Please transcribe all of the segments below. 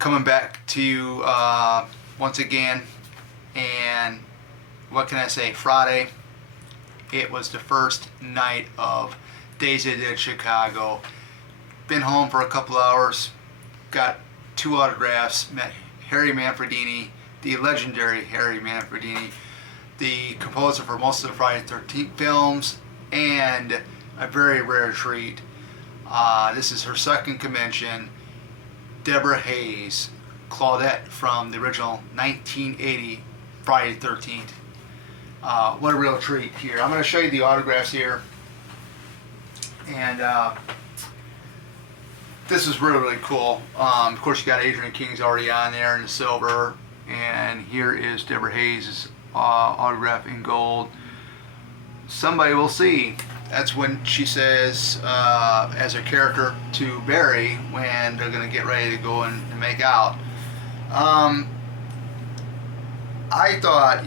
coming back to you once again. And what can I say? Friday, it was the first night of Days of the Dead Chicago. Been home for a couple hours, got 2 autographs, met Harry Manfredini, the legendary Harry Manfredini, the composer for most of the Friday the 13th films, and a very rare treat. This is her second convention. Deborah Hayes, Claudette from the original 1980 Friday the 13th. What a real treat here. I'm going to show you the autographs here. And this is really, really cool. Of course, you got Adrienne King's already on there in the silver. And here is Deborah Hayes' autograph in gold. Somebody will see. That's when she says, as her character to Barry, when they're going to get ready to go and make out. I thought,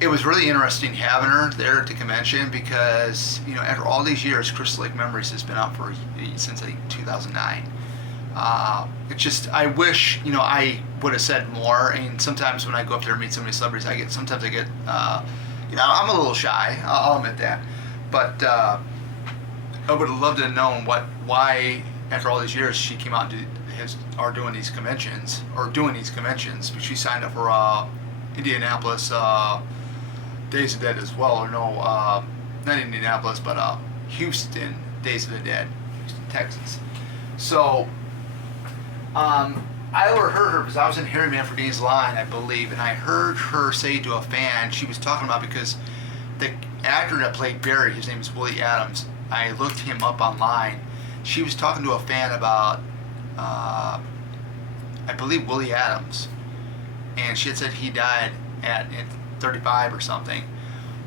it was really interesting having her there at the convention because, after all these years, Crystal Lake Memories has been out since I think 2009. It's just, I wish, I would have said more. And sometimes when I go up there and meet so many celebrities, sometimes I get, I'm a little shy. I'll admit that. But I would have loved to have known why, after all these years, she came out and doing these conventions. But she signed up for Indianapolis Days of the Dead as well. Or no, not Indianapolis, but Houston Days of the Dead, Houston, Texas. So, I overheard her because I was in Harry Manfredini's line, I believe, and I heard her say to a fan, she was talking about, because the actor that played Barry, his name is Willie Adams, I looked him up online. She was talking to a fan about, I believe, Willie Adams, and she had said he died at 35 or something.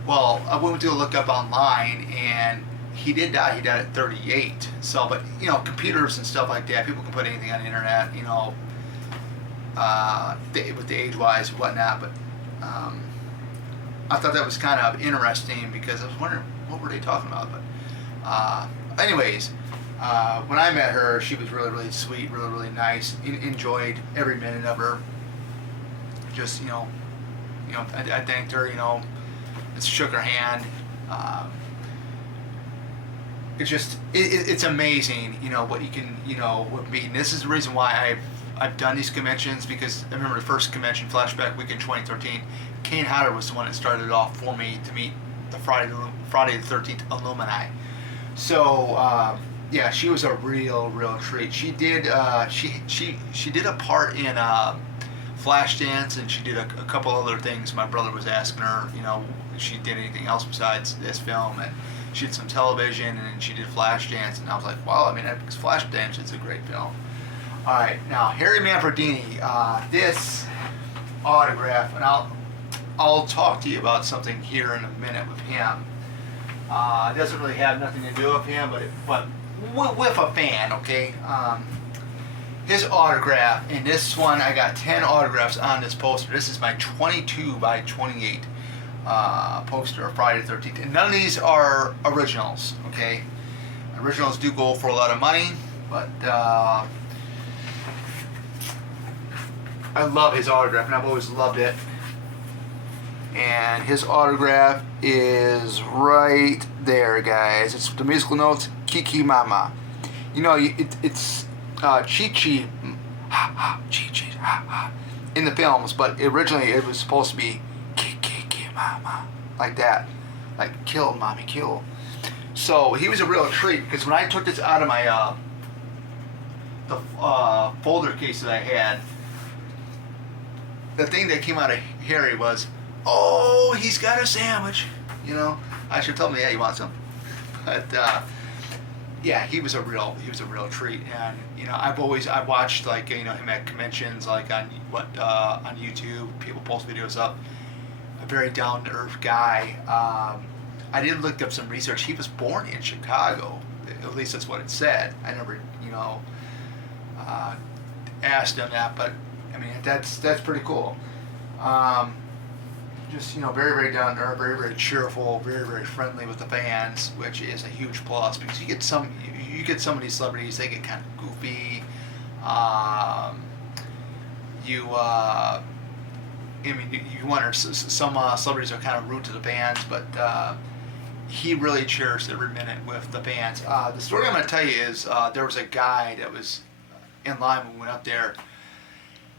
Well, I went to look up online, and he did die. He died at 38. So, but computers and stuff like that, people can put anything on the internet, with the age-wise and whatnot. But I thought that was kind of interesting because I was wondering what were they talking about. But anyways, when I met her, she was really, really sweet, really, really nice. Enjoyed every minute of her. Just I thanked her. Just shook her hand. It's just it's amazing, what you can, with me. And this is the reason why I've done these conventions, because I remember the first convention, Flashback Week in 2013. Kane Hodder was the one that started it off for me to meet the Friday the 13th alumni. So yeah, she was a real treat. She did she did a part in Flashdance, and she did a couple other things. My brother was asking her, if she did anything else besides this film, and she did some television, and she did Flashdance, and I was like, wow, because Flashdance is a great film. All right, now Harry Manfredini, this autograph, and I'll talk to you about something here in a minute with him. It doesn't really have nothing to do with him, but with a fan, okay? His autograph, and this one, I got 10 autographs on this poster. This is my 22 by 28 poster of Friday the 13th. And none of these are originals, okay? Originals do go for a lot of money, but I love his autograph, and I've always loved it. And his autograph is right there, guys. It's the musical notes, Kiki Mama. It's Chi-Chi, Chi-Chi, in the films, but originally it was supposed to be Kiki Mama, like that. Like, kill, mommy, kill. So he was a real treat, because when I took this out of my the folder case that I had, the thing that came out of Harry was, oh, he's got a sandwich. I should tell him, yeah, you want some? But yeah, he was a real treat. And I've watched him at conventions, like on YouTube. People post videos up. A very down to earth guy. I did look up some research. He was born in Chicago. At least that's what it said. I never asked him that, but that's pretty cool. just very very down to earth, very very cheerful, very very friendly with the fans, which is a huge plus because you get some of these celebrities, they get kind of goofy. Um, you I mean, you wonder some celebrities are kind of rude to the fans, but he really cherished every minute with the fans. The story I'm going to tell you is there was a guy that was in line when we went up there.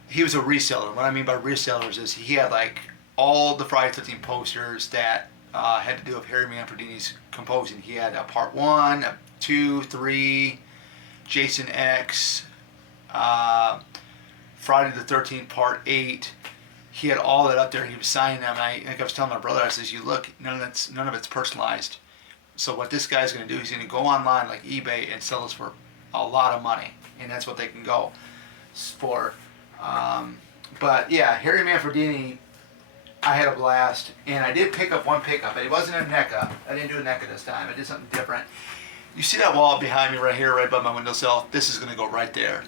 He was a reseller. What I mean by resellers is he had like all the Friday 13 posters that had to do with Harry Manfredini's composing. He had a part 1, a 2, 3, Jason X, Friday the 13th part 8. He had all that up there. He was signing them. And like I was telling my brother, I says, "You look, none of it's personalized. So what this guy's going to do? He's going to go online like eBay and sell this for a lot of money, and that's what they can go for." But yeah, Harry Manfredini, I had a blast, and I did pick up one pickup, but it wasn't a NECA. I didn't do a NECA this time. I did something different. You see that wall behind me right here, right above my windowsill? This is going to go right there.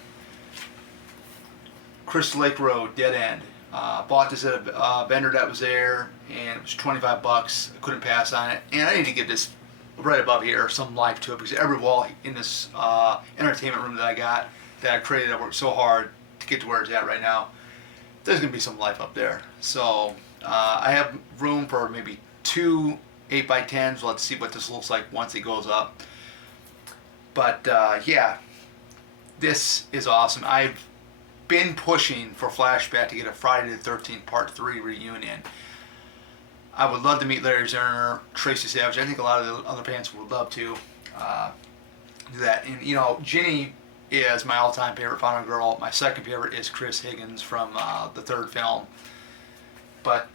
Crystal Lake Road, dead end. Bought this at a vendor that was there, and it was $25. I couldn't pass on it, and I need to give this right above here some life to it because every wall in this entertainment room that I got, that I created, I worked so hard to get to where it's at right now. There's gonna be some life up there. So I have room for maybe 2 8x10s. Let's see what this looks like once it goes up. But yeah, this is awesome. I've been pushing for Flashback to get a Friday the 13th Part 3 reunion. I would love to meet Larry Zerner, Tracy Savage. I think a lot of the other fans would love to do that. And Ginny is my all-time favorite Final Girl. My second favorite is Chris Higgins from the third film. But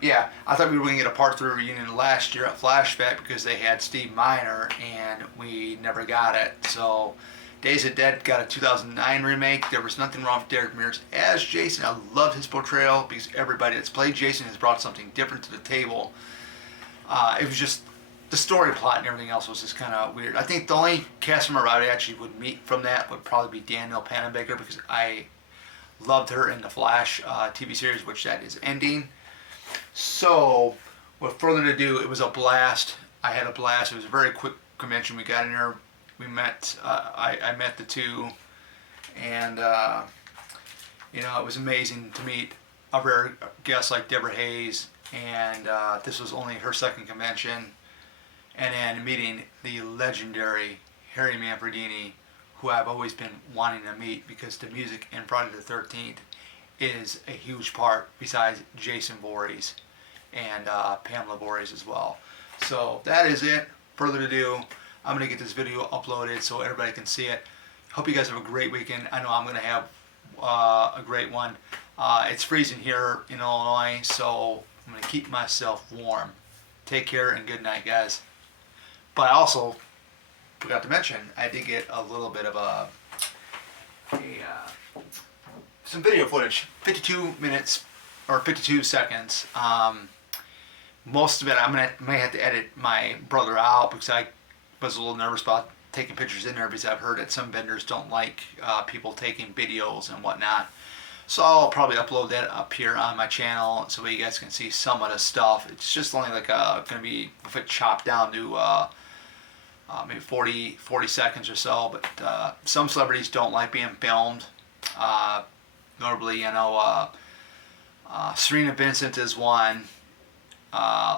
yeah, I thought we were going to get a Part 3 reunion last year at Flashback because they had Steve Miner, and we never got it. So Days of Dead got a 2009 remake. There was nothing wrong with Derek Mears as Jason. I love his portrayal because everybody that's played Jason has brought something different to the table. It was just the story plot and everything else was just kind of weird. I think the only cast member I actually would meet from that would probably be Danielle Panabaker because I loved her in the Flash TV series, which that is ending. So, with further ado, it was a blast. I had a blast. It was a very quick convention. We got in there. We met. I met the two, and it was amazing to meet a rare guest like Deborah Hayes. And this was only her second convention, and then meeting the legendary Harry Manfredini, who I've always been wanting to meet because the music in Friday the 13th is a huge part besides Jason Voorhees and Pamela Voorhees as well. So that is it. Further ado, I'm going to get this video uploaded so everybody can see it. Hope you guys have a great weekend. I know I'm going to have a great one. It's freezing here in Illinois, so I'm going to keep myself warm. Take care and good night, guys. But I also forgot to mention, I did get a little bit of some video footage, 52 minutes or 52 seconds. Most of it may have to edit my brother out because I was a little nervous about taking pictures in there because I've heard that some vendors don't like people taking videos and whatnot. So I'll probably upload that up here on my channel so you guys can see some of the stuff. It's just only like going to be if it chopped down to maybe 40 seconds or so. But some celebrities don't like being filmed. Notably, Serena Vincent is one.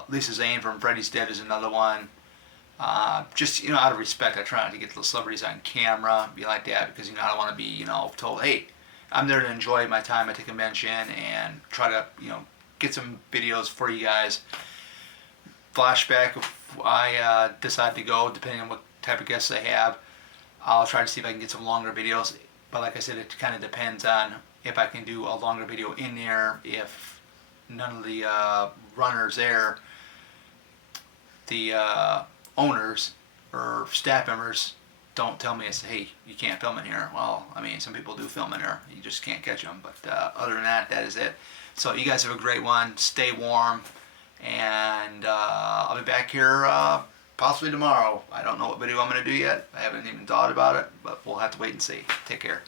Lisa Zane from Freddy's Dead is another one. Just out of respect, I try not to get the celebrities on camera, be like that, because I don't want to be told, hey, I'm there to enjoy my time at the convention and try to get some videos for you guys. Flashback, if I decide to go, depending on what type of guests I have, I'll try to see if I can get some longer videos. But like I said, it kind of depends on if I can do a longer video in there. If none of the runners there, the owners or staff members don't tell me, hey, you can't film in here. Well, I mean, some people do film in here. You just can't catch them. But other than that, that is it. So you guys have a great one. Stay warm. And I'll be back here possibly tomorrow. I don't know what video I'm going to do yet. I haven't even thought about it. But we'll have to wait and see. Take care.